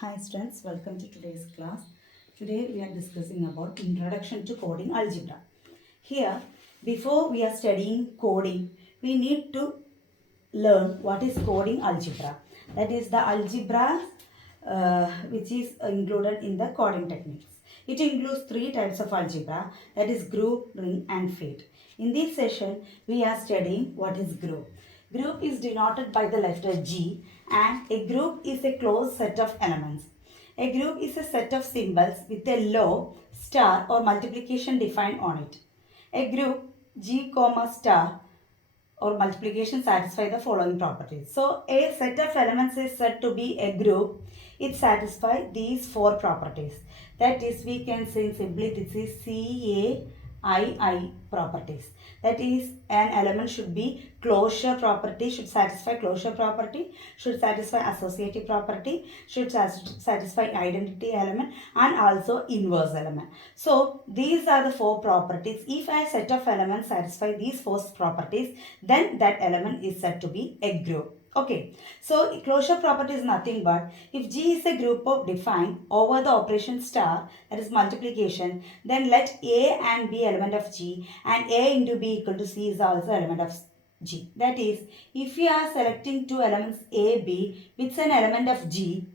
Hi students, welcome to today's class. Today we are discussing about Introduction to Coding Algebra. Here, before we are studying coding, we need to learn what is coding algebra. That is the algebra which is included in the coding techniques. It includes three types of algebra, that is group, ring and fit. In this session, we are studying what is group. Group is denoted by the letter G and a group is a closed set of elements. A group is a set of symbols with a law, star or multiplication defined on it. A group G, star or multiplication satisfy the following properties. So a set of elements is said to be a group. It satisfies these four properties. That is, we can say simply this is CAII properties. That is, an element should be closure property, should satisfy closure property, should satisfy associative property, should satisfy identity element and also inverse element. So these are the four properties. If a set of elements satisfy these four properties, then that element is said to be a group. Okay, so closure property is nothing but if G is a group of defined over the operation star, that is multiplication, then let A and B element of G and A into B equal to C is also element of G. That is, if we are selecting two elements A, B with an element of G,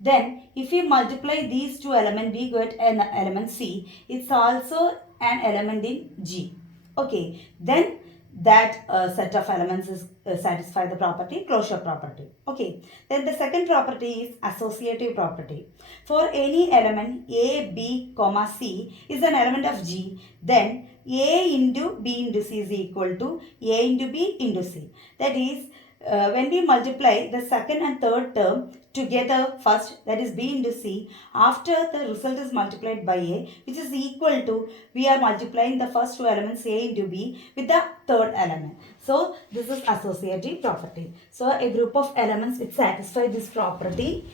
then if we multiply these two elements, we get an element C. It's also an element in G. Okay, then that set of elements is satisfy the property closure property. Okay, then the second property is associative property. For any element A, B, C is an element of G, then A into B into C is equal to A into B into C. That is, when we multiply the second and third term together first, that is B into C, after the result is multiplied by A, which is equal to, we are multiplying the first two elements A into B with the third element. So this is associative property. So a group of elements which satisfy this property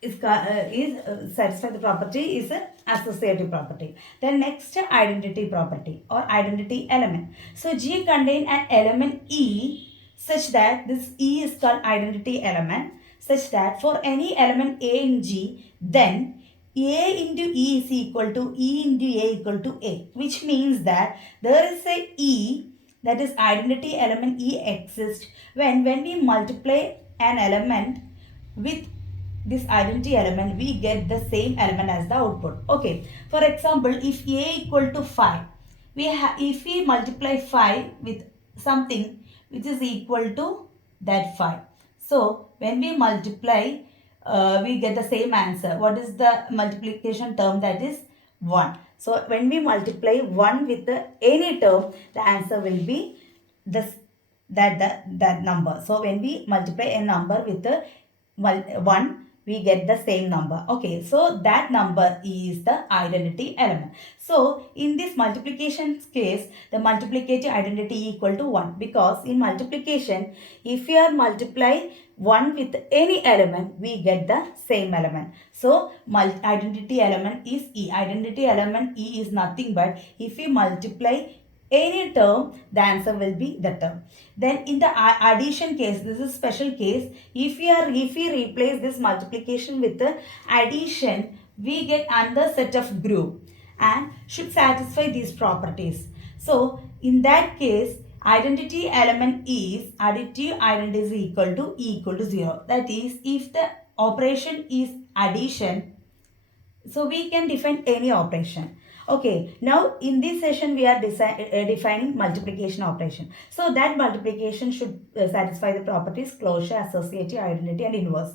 satisfy the property is an associative property. Then next, identity property or identity element. So G contain an element E such that this E is called identity element, such that for any element A in G, then A into E is equal to E into A equal to A, which means that there is a E, that is identity element E exists when we multiply an element with this identity element, we get the same element as the output. Okay, for example, if A equal to 5, if we multiply 5 with something which is equal to that 5. So when we multiply, we get the same answer. What is the multiplication term? That is 1. So when we multiply 1 with any term, the answer will be this, that number. So when we multiply a number with 1, we get the same number. Okay, so that number is the identity element. So in this multiplication case, the multiplicative identity equal to 1, because in multiplication, if we are multiply 1 with any element, we get the same element. So identity element is E. Identity element E is nothing but if we multiply any term, the answer will be the term. Then in the addition case, this is special case, if we replace this multiplication with the addition, we get another set of group and should satisfy these properties. So in that case, identity element is additive identity is equal to 0. That is, if the operation is addition, so we can define any operation. Okay, now in this session we are defining multiplication operation. So that multiplication should satisfy the properties closure, associative, identity and inverse.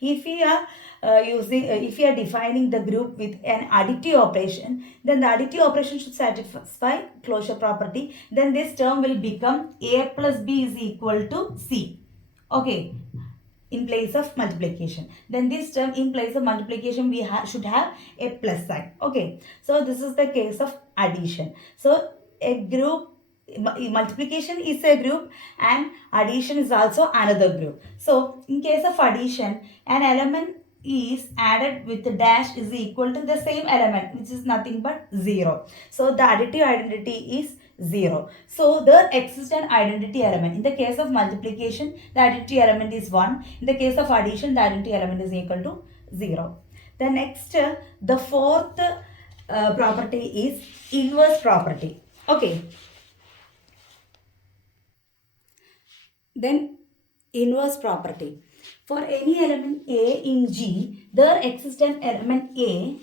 If we are if we are defining the group with an additive operation, then the additive operation should satisfy closure property. Then this term will become A plus B is equal to C. Okay, in place of multiplication. Then this term in place of multiplication we should have a plus sign. Okay, so this is the case of addition. So a group, multiplication is a group and addition is also another group. So in case of addition, an element is added with the dash is equal to the same element, which is nothing but 0. So the additive identity is 0. So there exists an identity element. In the case of multiplication, the identity element is 1. In the case of addition, the identity element is equal to 0. The next, the fourth property is inverse property. Okay. Then inverse property. For any element A in G, there exists an element A,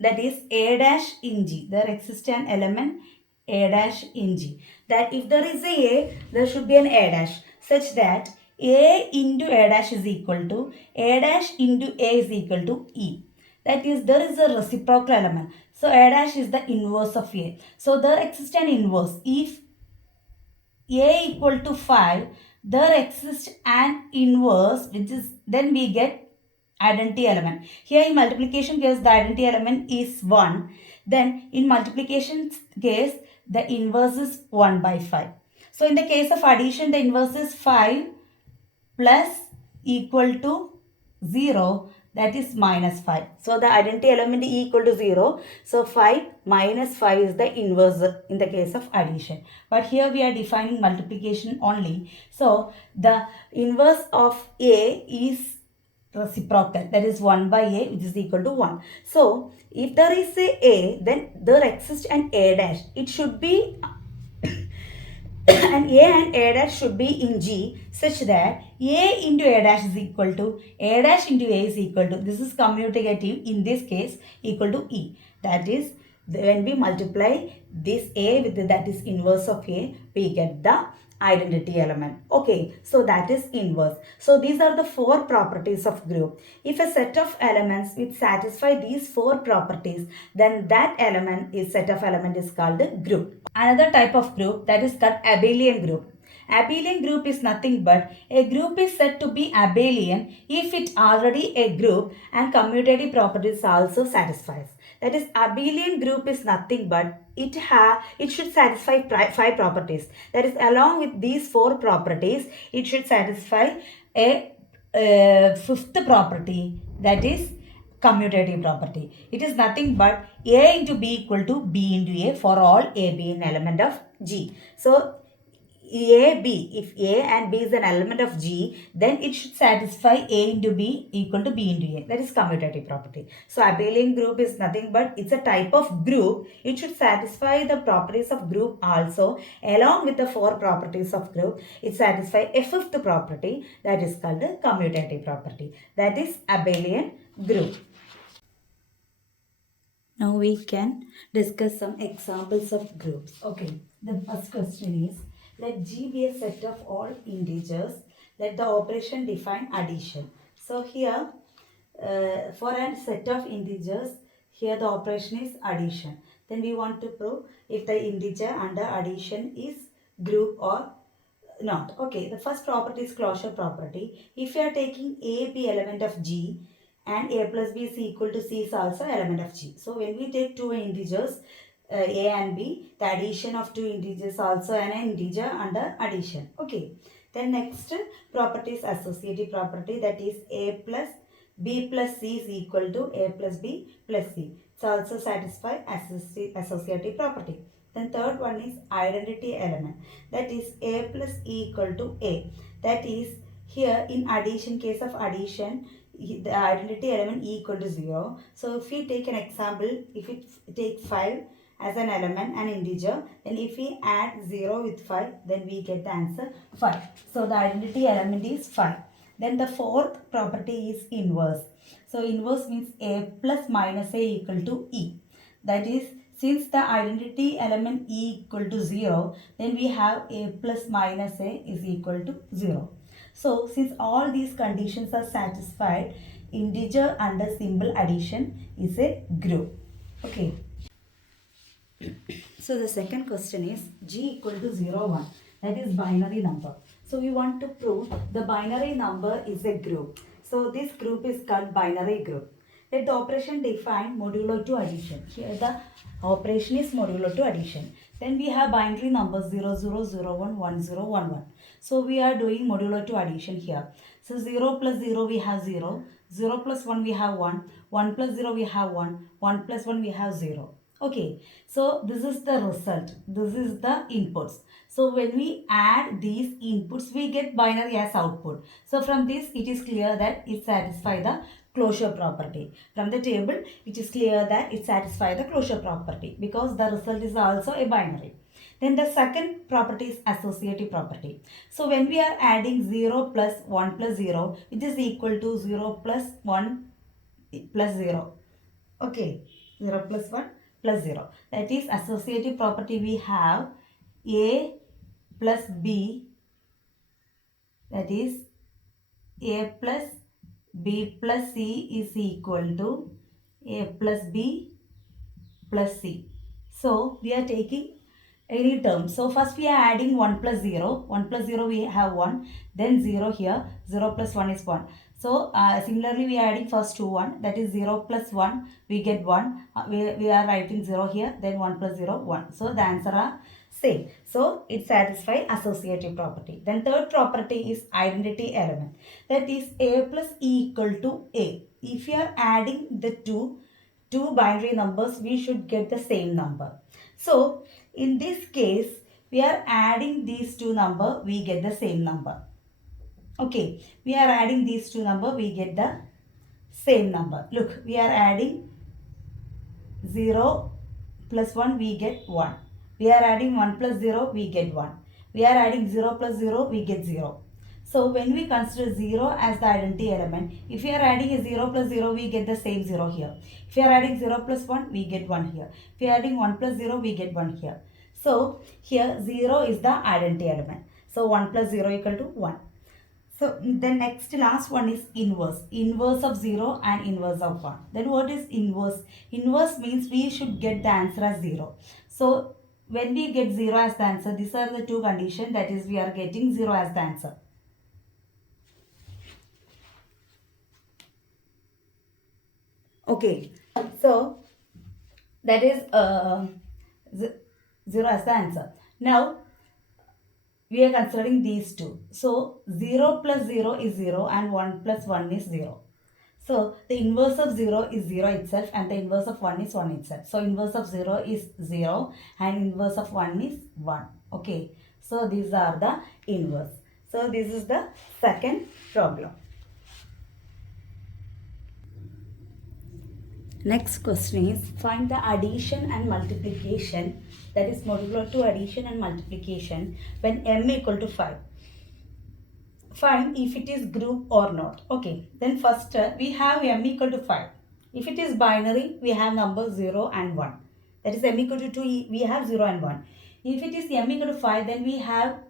that is A dash in G. There exists an element A dash in G. That if there is a there should be an A dash, such that A into A dash is equal to A dash into A is equal to E. That is, there is a reciprocal element. So A dash is the inverse of A. So there exists an inverse. If A equal to 5, there exists an inverse, which is, then we get identity element. Here in multiplication case, the identity element is 1. Then in multiplication case, the inverse is 1 by 5. So in the case of addition, the inverse is 5 plus equal to 0, that is minus 5. So the identity element is equal to 0. So 5 minus 5 is the inverse in the case of addition. But here we are defining multiplication only. So the inverse of A is reciprocal, that is 1 by A, which is equal to 1. So if there is a, then there exists an A dash. It should be and A dash should be in G, such that A into A dash is equal to A dash into A is equal to, this is commutative in this case, equal to E. That is, when we multiply this A with that is inverse of A, we get the identity element. Okay, so that is inverse. So these are the four properties of group. If a set of elements which satisfy these four properties, then that element is set of element is called a group. Another type of group, that is called abelian group. Abelian group is nothing but a group is said to be abelian if it already a group and commutative properties also satisfies. That is, abelian group is nothing but it should satisfy 5 properties. That is, along with these 4 properties, it should satisfy a fifth property, that is commutative property. It is nothing but A into B equal to B into A for all A be an element of G. So A, B, if A and B is an element of G, then it should satisfy A into B equal to B into A. That is commutative property. So abelian group is nothing but it's a type of group. It should satisfy the properties of group also. Along with the 4 properties of group, it satisfies a fifth property, that is called the commutative property. That is abelian group. Now we can discuss some examples of groups. Okay, the first question is, let G be a set of all integers. Let the operation define addition. So here, for a set of integers, here the operation is addition. Then we want to prove if the integer under addition is group or not. Okay, the first property is closure property. If you are taking A be element of G, and A plus B is equal to C is also element of G. So when we take two integers, A and B, the addition of two integers also an integer under addition. Okay. Then next property is associative property, that is A plus B plus C is equal to A plus B plus C. It's also satisfy associative property. Then third one is identity element, that is A plus E equal to A. That is, here in addition, case of addition, the identity element E equal to 0. So if we take an example, if we take 5 as an element, an integer, then if we add 0 with 5, then we get the answer 5. So the identity element is 5. Then the fourth property is inverse. So inverse means A plus minus A equal to E. That is, since the identity element E equal to 0, then we have A plus minus A is equal to 0. So since all these conditions are satisfied, integer under symbol addition is a group. Okay. So the second question is G equal to 0, 1. That is binary number. So we want to prove the binary number is a group. So this group is called binary group. Let the operation define modulo to addition. Here the operation is modulo to addition. Then we have binary numbers 0, 0, 0, 1, 1, 0, 1, 1. So we are doing modulo to addition here. So 0 plus 0 we have 0, 0 plus 1 we have 1, 1 plus 0 we have 1, 1 plus 1 we have 0. Okay, so this is the result. This is the inputs. So when we add these inputs, we get binary as output. So from this, it is clear that it satisfies the closure property. From the table, it is clear that it satisfies the closure property because the result is also a binary. Then the second property is associative property. So when we are adding 0 plus 1 plus 0, it is equal to 0 plus 1 plus 0. Okay, 0 plus 1 plus 0. That is associative property we have A plus B, that is A plus B plus C is equal to A plus B plus C. So we are taking any term. So first we are adding 1 plus 0. 1 plus 0 we have 1. Then 0 here. 0 plus 1 is 1. So similarly we are adding first to 1. That is 0 plus 1. We get 1. We are writing 0 here. Then 1 plus 0 1. So the answer are same. So it satisfies associative property. Then third property is identity element. That is A plus E equal to A. If you are adding the two binary numbers, we should get the same number. So in this case, we are adding these two number, we get the same number. Okay, we are adding these two number, we get the same number. Look, we are adding 0 plus 1, we get 1. We are adding 1 plus 0, we get 1. We are adding 0 plus 0, we get 0. So when we consider 0 as the identity element, if we are adding a 0 plus 0, we get the same 0 here. If we are adding 0 plus 1, we get 1 here. If we are adding 1 plus 0, we get 1 here. So here 0 is the identity element. So 1 plus 0 equal to 1. So the next last one is inverse. Inverse of 0 and inverse of 1. Then what is inverse? Inverse means we should get the answer as 0. So when we get 0 as the answer, these are the two conditions, that is we are getting 0 as the answer. Okay, so that is 0 as the answer. Now we are considering these two. So 0 plus 0 is 0 and 1 plus 1 is 0. So the inverse of 0 is 0 itself and the inverse of 1 is 1 itself. So inverse of 0 is 0 and inverse of 1 is 1. Okay. So these are the inverse. So this is the second problem. Next question is find the addition and multiplication, that is modulo 2 addition and multiplication when m equal to 5. Find if it is group or not. Okay, then first we have m equal to 5. If it is binary, we have numbers 0 and 1. That is m equal to 2, we have 0 and 1. If it is m equal to 5, then we have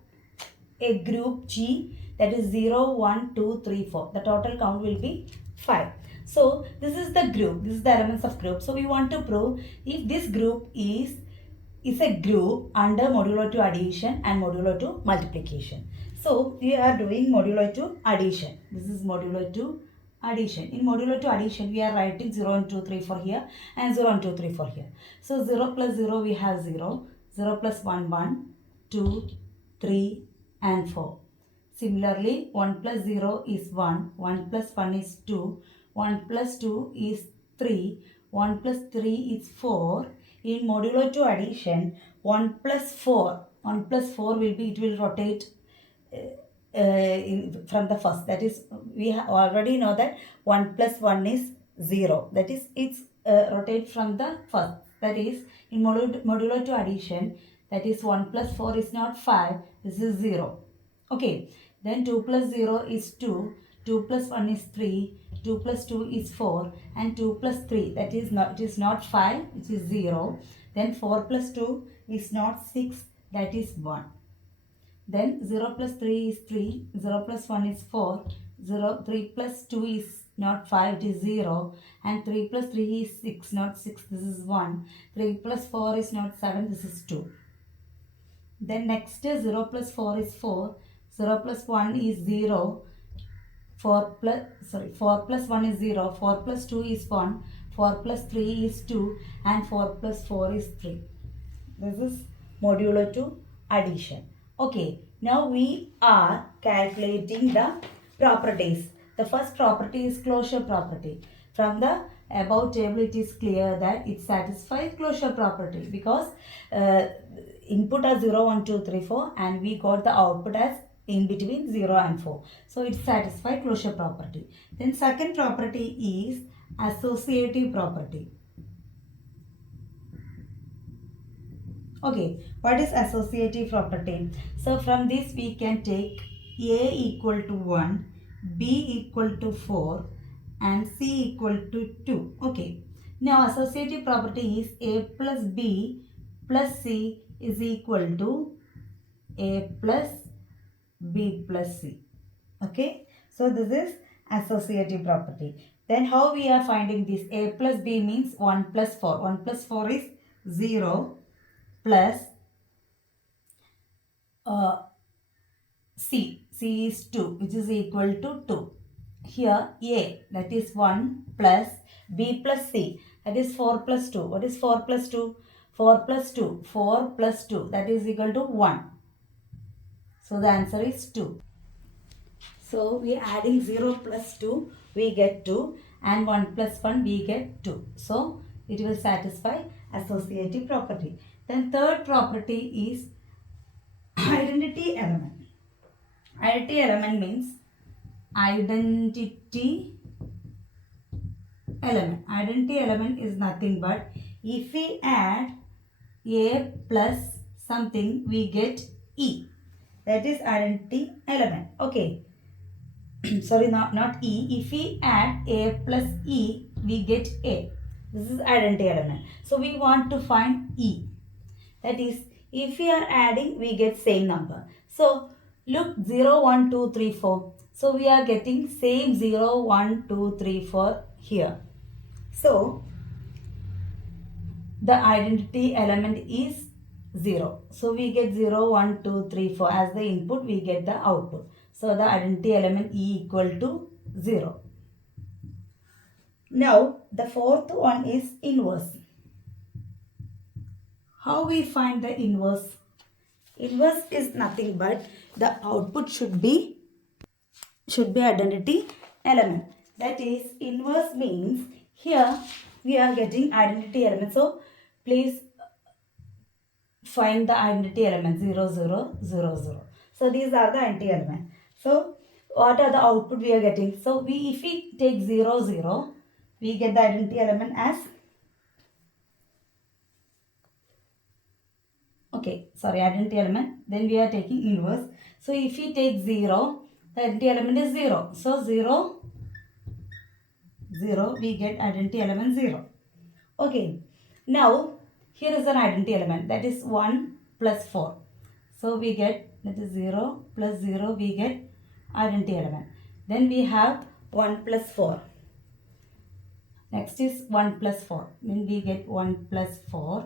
a group G, that is 0, 1, 2, 3, 4. The total count will be 5. So this is the group, this is the elements of group. So we want to prove if this group is a group under modulo 2 addition and modulo 2 multiplication. So we are doing modulo 2 addition. This is modulo 2 addition. In modulo 2 addition, we are writing 0 and 2, 3, 4 here and 0 and 2, 3, 4 here. So 0 plus 0 we have 0, 0 plus 1, 1, 2, 3 and 4. Similarly, 1 plus 0 is 1, 1 plus 1 is 2, 1 plus 2 is 3, 1 plus 3 is 4. In modulo 2 addition, 1 plus 4 will be, it will rotate from the first. That is, we already know that 1 plus 1 is 0. That is, it's rotate from the first. That is, in modulo 2 addition, that is 1 plus 4 is not 5, this is 0. Okay, then 2 plus 0 is 2, 2 plus 1 is 3, 2 plus 2 is 4 and 2 plus 3, that is not, it is not 5, it is 0. Then 4 plus 2 is not 6, that is 1. Then 0 plus 3 is 3, 0 plus 1 is 4, 3 plus 2 is not 5, it is 0 and 3 plus 3 is 6, not 6, this is 1. 3 plus 4 is not 7, this is 2. Then next is 0 plus 4 is 4, 0 plus 1 is 0, 4 plus 1 is 0, 4 plus 2 is 1, 4 plus 3 is 2 and 4 plus 4 is 3. This is modulo 2 addition. Okay, now we are calculating the properties. The first property is closure property. From the above table it is clear that it satisfies closure property because uh, input as 0, 1, 2, 3, 4 and we got the output as in between 0 and 4. So it satisfies closure property. Then second property is associative property. Okay, what is associative property? So from this we can take A equal to 1, B equal to 4 and C equal to 2. Okay, now associative property is A plus B plus C is equal to A plus B plus C. Okay, so this is associative property. Then how we are finding this? A plus B means 1 plus 4. 1 plus 4 is 0 plus C. C is 2 which is equal to 2. Here A that is 1 plus B plus C that is 4 plus 2. What is 4 plus 2? 4 plus 2. 4 plus 2 that is equal to 1. So the answer is 2. So we are adding 0 plus 2 we get 2 and 1 plus 1 we get 2. So it will satisfy associative property. Then third property is identity element. Identity element means identity element. Identity element is nothing but if we add A plus something we get E. That is identity element. Okay. Sorry, not E. If we add A plus E we get A. This is identity element. So we want to find E. That is, if we are adding, we get same number. So, look 0, 1, 2, 3, 4. So, we are getting same 0, 1, 2, 3, 4 here. So, the identity element is 0. So, we get 0, 1, 2, 3, 4 as the input, we get the output. So, the identity element E equal to 0. Now, the fourth one is inverse. How we find the inverse? Inverse is nothing but the output should be identity element. That is, inverse means here we are getting identity element. So please find the identity element 0, 0, 0, 0. So these are the identity element. So what are the output we are getting? So if we take 0, 0, we get the identity element as identity element. Then we are taking inverse. So if we take 0, the identity element is 0. So 0, 0, we get identity element 0. Okay. Now, here is an identity element that is 1 plus 4. So we get that is 0 plus 0, we get identity element. Then we have 1 plus 4. Next is 1 plus 4. Then we get 1 plus 4.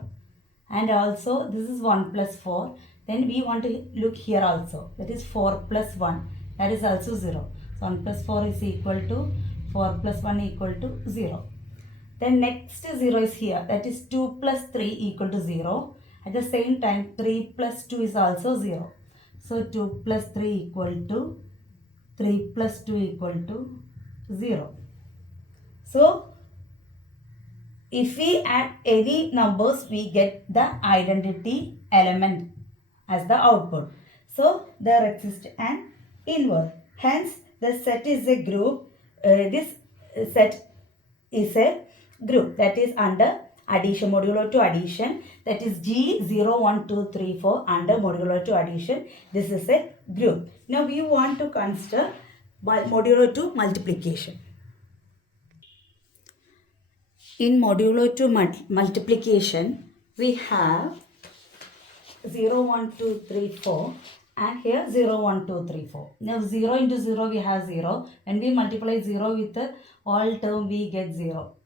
And also this is 1 plus 4. Then we want to look here also. That is 4 plus 1. That is also 0. So 1 plus 4 is equal to 4 plus 1 equal to 0. Then next 0 is here. That is 2 plus 3 equal to 0. At the same time 3 plus 2 is also 0. So 2 plus 3 equal to 3 plus 2 equal to 0. So if we add any numbers, we get the identity element as the output. So there exists an inverse. Hence, the set is a group. This set is a group that is under addition, modulo to addition. That is G 0, 1, 2, 3, 4 under modulo to addition. This is a group. Now we want to consider modulo to multiplication. In modulo to multiplication, we have 0, 1, 2, 3, 4 and here 0, 1, 2, 3, 4. Now 0 into 0 we have 0. When we multiply 0 with all term we get 0.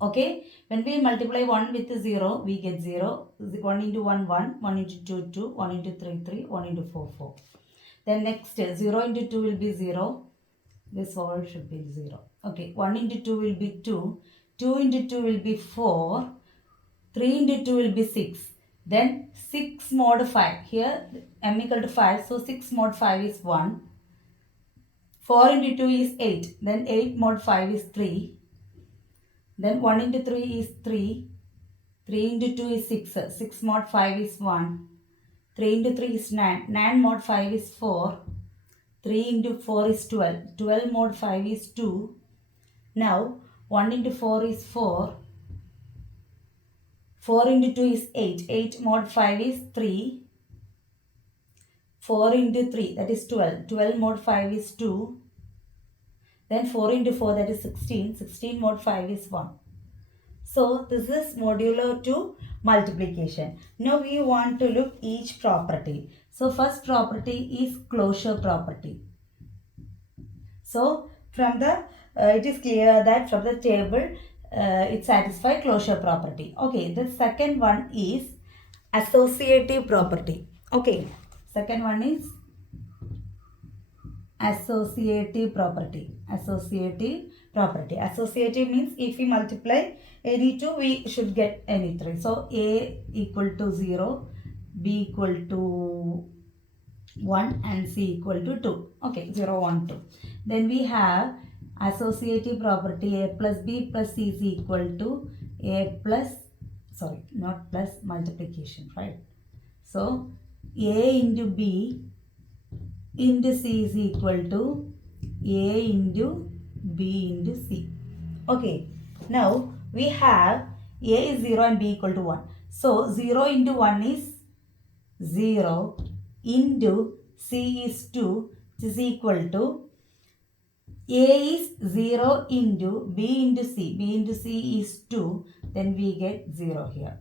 Okay. When we multiply 1 with 0 we get 0. 1 into 1 1, 1 into 2 2, 1 into 3 3, 1 into 4 4. Then next 0 into 2 will be 0. This all should be 0. Okay. 1 into 2 will be 2. 2 into 2 will be 4, 3 into 2 will be 6, then 6 mod 5, here m equal to 5, so 6 mod 5 is 1, 4 into 2 is 8, then 8 mod 5 is 3, Then 1 into 3 is 3. 3 into 2 is 6. 6 mod 5 is 1. 3 into 3 is 9. 9 mod 5 is 4. 3 into 4 is 12. 12 mod 5 is 2. Now 1 into 4 is 4. 4 into 2 is 8. 8 mod 5 is 3. 4 into 3, that is 12. 12 mod 5 is 2. Then 4 into 4, that is 16. 16 mod 5 is 1. So this is modulo to multiplication. Now we want to look each property. So first property is closure property. So from the, it is clear that from the table, it satisfies closure property. Okay, the second one is associative property. Okay, second one is associative property. Associative means if we multiply any two, we should get any three. So A equal to 0, B equal to 1 and C equal to 2. Okay, 0, 1, 2. Then we have associative property A plus B plus C is equal to A plus, sorry, not plus, multiplication, right? So A into B into C is equal to A into B into C. Okay, now we have A is 0 and B equal to 1. So 0 into 1 is 0 into C is 2, which is equal to A is 0 into B into C. B into C is 2, then we get 0 here.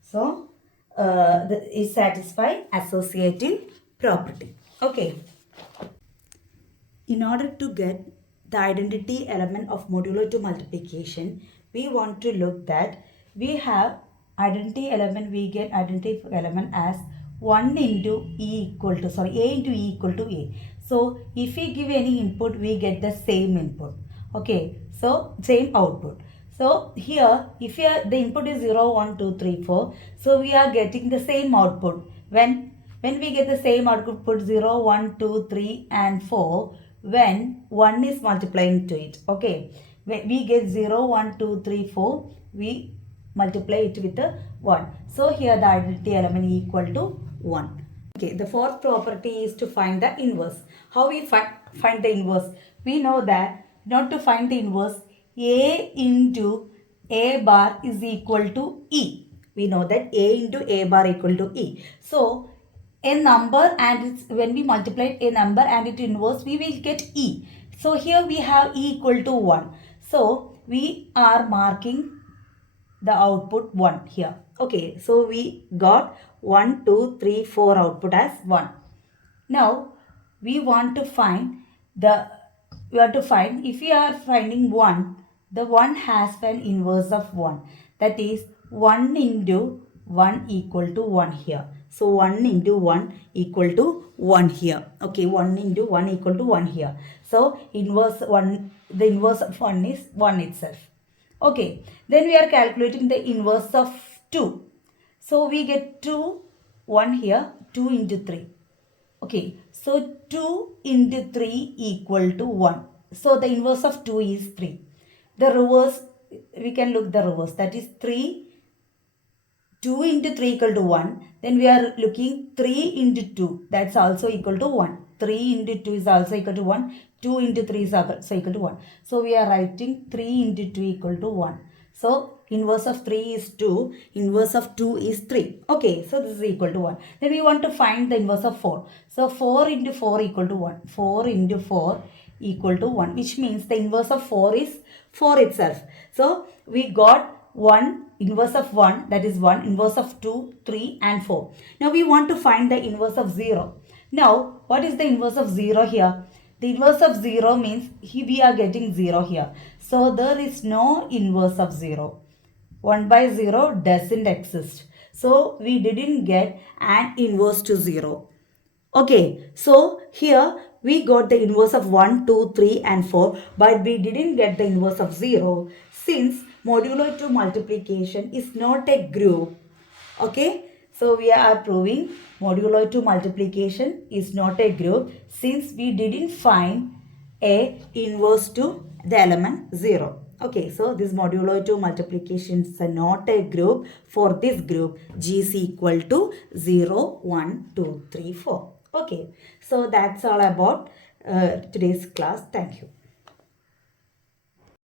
So it satisfies associative property. Okay. In order to get the identity element of modulo to multiplication, we want to look that we have identity element, we get identity element as 1 into E equal to, sorry, A into E equal to A. So if we give any input, we get the same input. Okay, so same output. So here, if the input is 0, 1, 2, 3, 4, so we are getting the same output. When we get the same output 0, 1, 2, 3 and 4, when 1 is multiplying to it. Okay, when we get 0, 1, 2, 3, 4, we multiply it with the 1. So here the identity element is equal to 1. Okay, the fourth property is to find the inverse. How we find the inverse? We know that not to find the inverse, A into A bar is equal to E. We know that A into A bar equal to E. So a number, and when we multiply a number and it inverse, we will get E. So here we have E equal to 1. So we are marking the output 1 here. Okay, so we got 1, 2, 3, 4 output as 1. Now we want to find if we are finding 1, the 1 has an inverse of 1. That is 1 into 1 equal to 1 here. So 1 into 1 equal to 1 here. Okay, 1 into 1 equal to 1 here. So inverse 1, the inverse of 1 is 1 itself. Okay, then we are calculating the inverse of 2. So we get 2, 1 here, 2 into 3. Okay, so 2 into 3 equal to 1. So the inverse of 2 is 3. The reverse, we can look the reverse, that is 3. 2 into 3 equal to 1. Then we are looking 3 into 2. That's also equal to 1. 3 into 2 is also equal to 1. 2 into 3 is also equal to 1. So we are writing 3 into 2 equal to 1. So inverse of 3 is 2. Inverse of 2 is 3. Okay, so this is equal to 1. Then we want to find the inverse of 4. So 4 into 4 equal to 1. 4 into 4 equal to 1. Which means the inverse of 4 is 4 itself. So we got 1, inverse of 1, that is 1, inverse of 2, 3 and 4. Now we want to find the inverse of 0. Now what is the inverse of 0 here? The inverse of 0 means we are getting 0 here. So there is no inverse of 0. 1 by 0 doesn't exist. So we didn't get an inverse to 0. Okay, so here we got the inverse of 1, 2, 3 and 4, but we didn't get the inverse of 0 since modulo to multiplication is not a group. Okay, so we are proving modulo to multiplication is not a group since we didn't find a inverse to the element 0. Okay, so this modulo 2 multiplication is not a group. For this group, G is equal to 0, 1, 2, 3, 4. Okay, so that's all about today's class. Thank you.